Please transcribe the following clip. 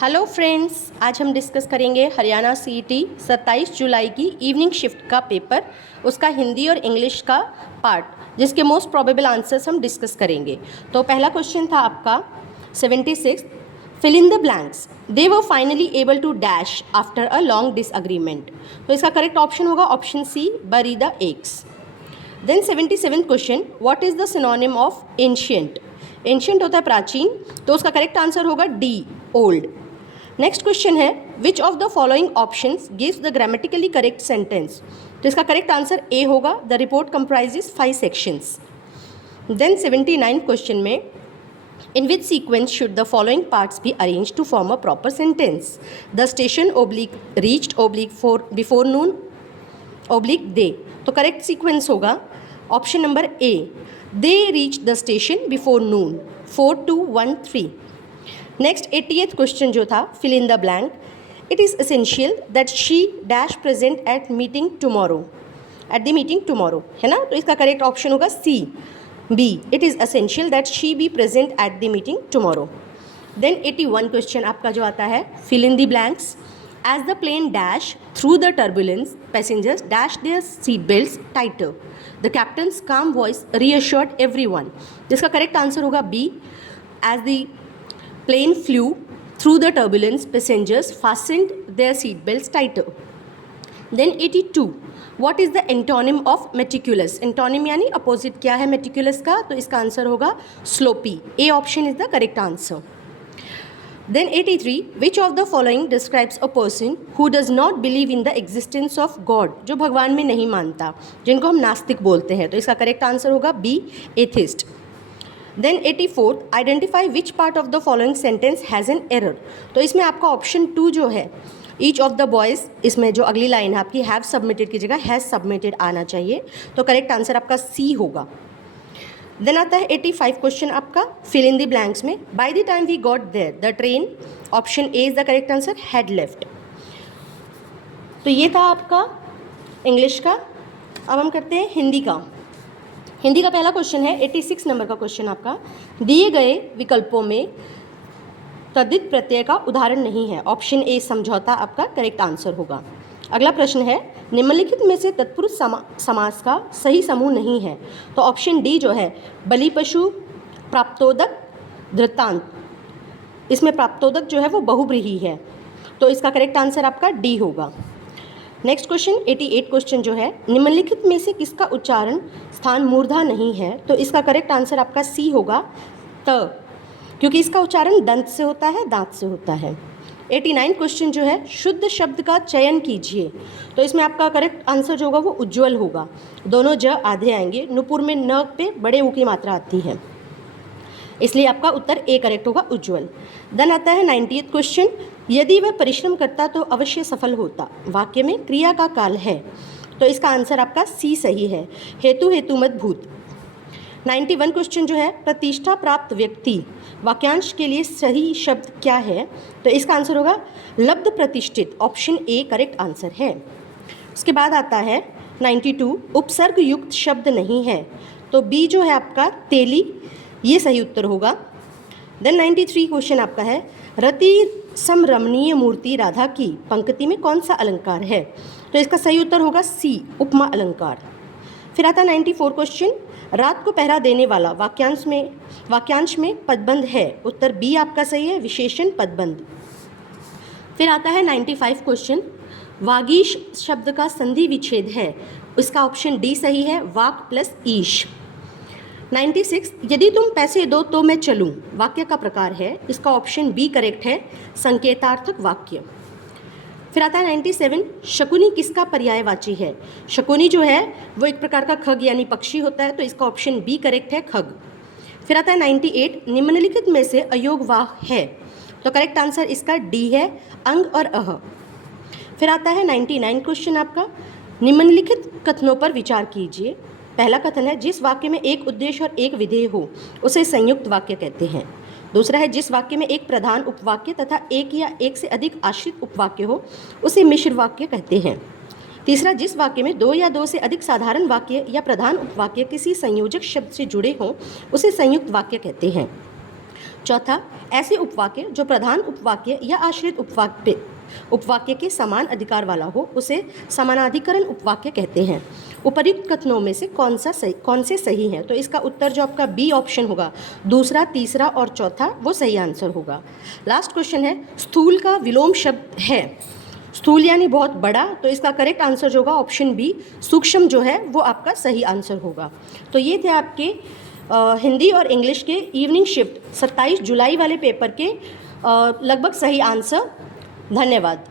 Hello friends, आज हम discuss करेंगे हरियाणा सीईटी 27 जुलाई की इवनिंग शिफ्ट का पेपर, उसका हिंदी और इंग्लिश का पार्ट, जिसके मोस्ट प्रोबेबल आंसर्स हम डिस्कस करेंगे। तो पहला क्वेश्चन था आपका 76, fill in the blanks, they were finally able to dash after a long disagreement. तो इसका करेक्ट ऑप्शन होगा option C, bury the eggs. Then 77 question, what is the synonym of ancient. Ancient होता है प्राचीन, तो उसका करेक्ट आंसर होगा D, old. Next question है, which of the following options gives the grammatically correct sentence. तो इसका करेक्ट आंसर ए होगा, the report comprises 5 sections. Then 79 question में, in which sequence should the following parts be arrange to form a proper sentence. The station oblique reached oblique before noon oblique they. तो correct sequence होगा option number A, they reach the station before noon, 4 2 1 3। Next 88th question जो था, fill in the blank, it is essential that she dash present at meeting tomorrow, at the meeting tomorrow, है ना। तो इसका correct option होगा C, B, it is essential that she be present at the meeting tomorrow. Then 81 question आपका जो आता है, fill in the blanks, as the plane dash through the turbulence passengers dash their seat belts tighter, the captain's calm voice reassured everyone. जिसका correct answer होगा B, as the plane flew through the turbulence, passengers fastened their seat belts tighter. Then 82, what is the antonym of meticulous? Antonym यानी opposite क्या है meticulous का, तो इसका answer होगा sloppy. A option is the correct answer. Then 83, which of the following describes a person who does not believe in the existence of God? जो भगवान में नहीं मानता, जिनको हम नास्तिक बोलते हैं। तो इसका करेक्ट आंसर होगा B, atheist. Then 84, identify which part of the following sentence has an error. तो इसमें आपका ऑप्शन 2 जो है, ईच ऑफ द बॉयज़, इसमें जो अगली लाइन है आपकी हैव सबमिटेड की जगह हैज़ सबमिटेड आना चाहिए। तो करेक्ट आंसर आपका सी होगा। देन आता है 85 क्वेश्चन आपका, फिल इन द ब्लैंक्स में, by the time we got there the train, option A is the correct answer, had left. तो ये था आपका इंग्लिश का। अब हम करते हैं हिंदी का। हिंदी का पहला क्वेश्चन है 86 नंबर का क्वेश्चन आपका, दिए गए विकल्पों में तद्धित प्रत्यय का उदाहरण नहीं है, ऑप्शन ए समझौता आपका करेक्ट आंसर होगा। अगला प्रश्न है, निम्नलिखित में से तत्पुरुष समास का सही समूह नहीं है, तो ऑप्शन डी जो है, बलि पशु, प्राप्तोदक, धृतांत, इसमें प्राप्तोदक जो है वो बहुब्रीहि है, तो इसका करेक्ट आंसर आपका डी होगा। नेक्स्ट क्वेश्चन 88 क्वेश्चन जो है, निम्नलिखित में से किसका उच्चारण स्थान मूर्धा नहीं है, तो इसका करेक्ट आंसर आपका सी होगा, त, क्योंकि इसका उच्चारण दंत से होता है, दांत से होता है। 89 क्वेश्चन जो है, शुद्ध शब्द का चयन कीजिए, तो इसमें आपका करेक्ट आंसर जो होगा वो उज्ज्वल होगा, दोनों ज आधे आएंगे, नुपुर में न पे बड़े ऊ की मात्रा आती है, इसलिए आपका उत्तर ए करेक्ट होगा, उज्ज्वल। देन आता है 90th क्वेश्चन, यदि वह परिश्रम करता तो अवश्य सफल होता, वाक्य में क्रिया का काल है, तो इसका आंसर आपका सी सही है, हेतु हेतु मत भूत। 91 क्वेश्चन जो है, प्रतिष्ठा प्राप्त व्यक्ति, वाक्यांश के लिए सही शब्द क्या है, तो इसका आंसर होगा लब्ध प्रतिष्ठित, ऑप्शन ए करेक्ट आंसर है। उसके बाद आता है 92, उपसर्ग युक्त शब्द नहीं है, तो बी जो है आपका तेली, ये सही उत्तर होगा। देन 93 क्वेश्चन आपका है, रति समरमणीय मूर्ति राधा की पंक्ति में कौन सा अलंकार है, तो इसका सही उत्तर होगा सी, उपमा अलंकार। फिर आता है 94 क्वेश्चन, रात को पहरा देने वाला वाक्यांश में पदबंध है, उत्तर बी आपका सही है, विशेषण पदबंध। फिर आता है 95 क्वेश्चन, वागीश शब्द का संधि विच्छेद है, इसका ऑप्शन डी सही है, वाक प्लस ईश। 96, यदि तुम पैसे दो तो मैं चलूं, वाक्य का प्रकार है, इसका ऑप्शन बी करेक्ट है, संकेतार्थक वाक्य। फिर आता है 97, शकुनी किसका पर्यायवाची है, शकुनी जो है वो एक प्रकार का खग यानी पक्षी होता है, तो इसका ऑप्शन बी करेक्ट है, खग। फिर आता है 98, निम्नलिखित में से अयोग वाह है, तो करेक्ट आंसर इसका डी है, अंग और अह। फिर आता है 99 क्वेश्चन आपका, निम्नलिखित कथनों पर विचार कीजिए। पहला कथन है, जिस वाक्य में एक उद्देश्य और एक विधेय हो उसे संयुक्त वाक्य कहते हैं। दूसरा है, जिस वाक्य में एक प्रधान उपवाक्य तथा एक या एक से अधिक आश्रित उपवाक्य हो उसे मिश्र वाक्य कहते हैं। तीसरा, जिस वाक्य में दो या दो से अधिक साधारण वाक्य या प्रधान उपवाक्य किसी संयोजक शब्द से जुड़े हों उसे संयुक्त वाक्य कहते हैं। चौथा, ऐसे उपवाक्य जो प्रधान उपवाक्य या आश्रित उपवाक्य के समान अधिकार वाला हो उसे समानाधिकरण उपवाक्य कहते हैं। उपर्युक्त कथनों में से कौन से सही हैं? तो इसका उत्तर जो आपका बी ऑप्शन होगा, दूसरा, तीसरा और चौथा, वो सही आंसर होगा। लास्ट क्वेश्चन है, स्थूल का विलोम शब्द है। स्थूल यानी बहुत बड़ा, तो इसका करेक्ट आंसर जो होगा ऑप्शन बी, सूक्ष्म जो है वो आपका सही आंसर होगा। तो ये थे आपके हिंदी और इंग्लिश के इवनिंग शिफ्ट 27 जुलाई वाले पेपर के लगभग सही आंसर। धन्यवाद।